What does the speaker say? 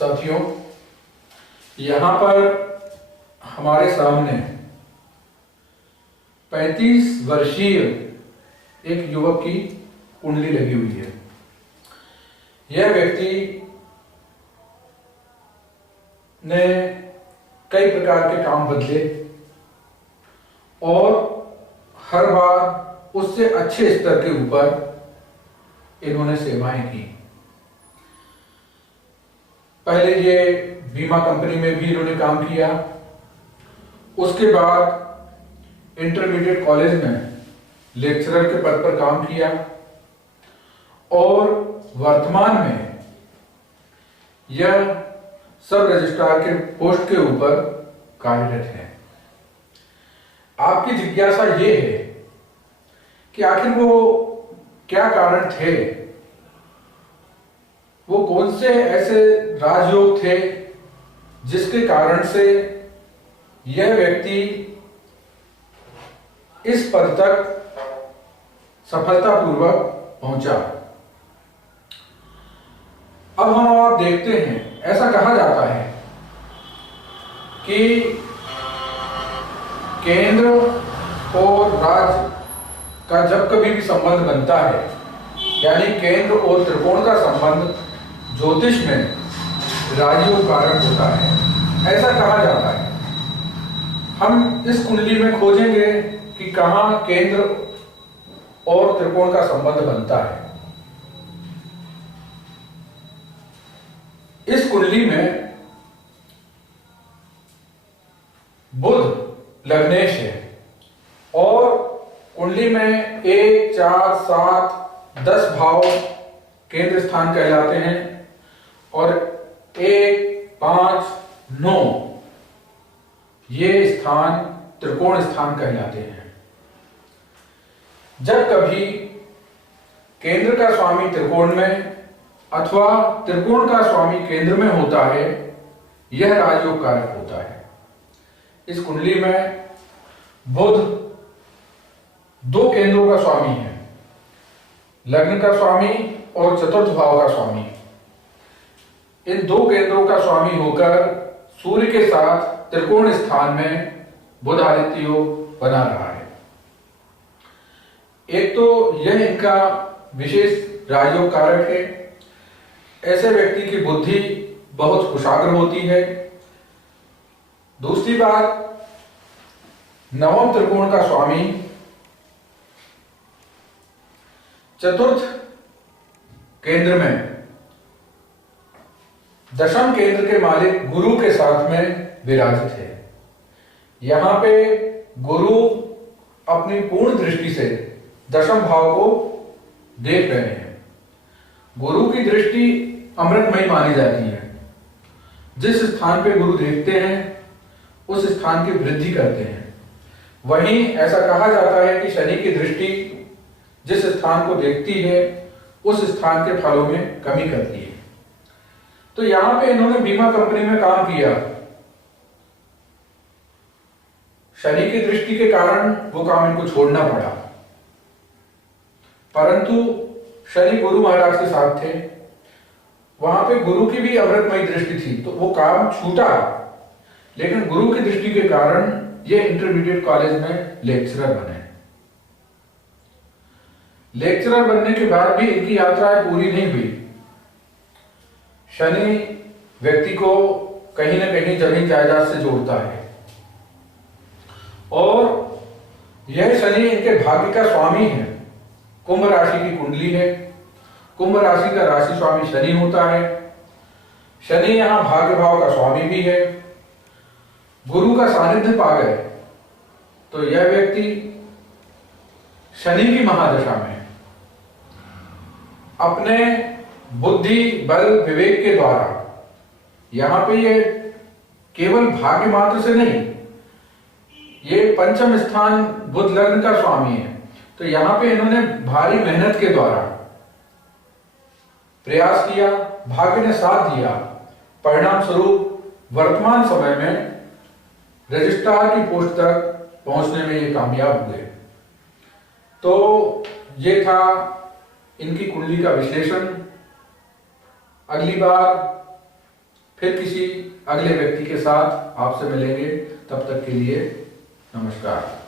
साथियों, यहाँ पर हमारे सामने 35 वर्षीय एक युवक की कुंडली लगी हुई है। यह व्यक्ति ने कई प्रकार के काम बदले और हर बार उससे अच्छे स्तर के ऊपर इन्होंने सेवाएं की। पहले ये बीमा कंपनी में भी इन्होंने काम किया, उसके बाद इंटरमीडिएट कॉलेज में लेक्चरर के पद पर काम किया और वर्तमान में यह सब रजिस्ट्रार के पोस्ट के ऊपर कार्यरत है। आपकी जिज्ञासा ये है कि आखिर वो क्या कारण थे, वो कौन से ऐसे राजयोग थे जिसके कारण से यह व्यक्ति इस पद तक सफलतापूर्वक पहुंचा। अब हम और देखते हैं, ऐसा कहा जाता है कि केंद्र और राज्य का जब कभी भी संबंध बनता है, यानी केंद्र और त्रिकोण का संबंध ज्योतिष में राजयोग कारक होता है, ऐसा कहा जाता है। हम इस कुंडली में खोजेंगे कि कहां केंद्र और त्रिकोण का संबंध बनता है। इस कुंडली में बुध लग्नेश है और कुंडली में 1, 4, 7, 10 भाव केंद्र स्थान कहलाते हैं और 1, 5, 9 ये स्थान त्रिकोण स्थान कहलाते हैं। जब कभी केंद्र का स्वामी त्रिकोण में अथवा त्रिकोण का स्वामी केंद्र में होता है, यह राजयोग कारक होता है। इस कुंडली में बुध 2 केंद्रों का स्वामी है, लग्न का स्वामी और चतुर्थ भाव का स्वामी। इन 2 केंद्रों का स्वामी होकर सूर्य के साथ त्रिकोण स्थान में बुध आदित्य योग बना रहा है। एक तो यह इनका विशेष राजयोग कारक है। ऐसे व्यक्ति की बुद्धि बहुत कुशाग्र होती है। दूसरी बात, नवम त्रिकोण का स्वामी चतुर्थ केंद्र में दशम केंद्र के मालिक गुरु के साथ में विराजित है। यहां पे गुरु अपनी पूर्ण दृष्टि से दशम भाव को देख रहे हैं। गुरु की दृष्टि अमृतमयी मानी जाती है। जिस स्थान पे गुरु देखते हैं उस स्थान की वृद्धि करते हैं। वहीं ऐसा कहा जाता है कि शनि की दृष्टि जिस स्थान को देखती है उस स्थान के फलों में कमी करती है। तो यहां पे इन्होंने बीमा कंपनी में काम किया। शनि की दृष्टि के कारण वो काम इनको छोड़ना पड़ा, परंतु शनि गुरु महाराज के साथ थे। वहां पे गुरु की भी अमृतमयी दृष्टि थी, तो वो काम छूटा, लेकिन गुरु की दृष्टि के कारण ये इंटरमीडिएट कॉलेज में लेक्चरर बने। लेक्चरर बनने के बाद भी इनकी यात्रा पूरी नहीं हुई। शनि व्यक्ति को कहीं ना कहीं जमीन जायदाद से जोड़ता है और यह शनि इनके भाग्य का स्वामी है। कुंभ राशि की कुंडली है। कुंभ राशि का राशि स्वामी शनि होता है। शनि यहां भाग्य भाव का स्वामी भी है। गुरु का सानिध्य पा गए तो यह व्यक्ति शनि की महादशा में अपने बुद्धि बल विवेक के द्वारा, यहां पे ये केवल भाग्य मात्र से नहीं, ये पंचम स्थान बुध लग्न का स्वामी है, तो यहां पे इन्होंने भारी मेहनत के द्वारा प्रयास किया, भाग्य ने साथ दिया। परिणाम स्वरूप वर्तमान समय में रजिस्ट्रार की पोस्ट तक पहुंचने में ये कामयाब हुए। तो ये था इनकी कुंडली का विश्लेषण। अगली बार फिर किसी अगले व्यक्ति के साथ आपसे मिलेंगे। तब तक के लिए नमस्कार।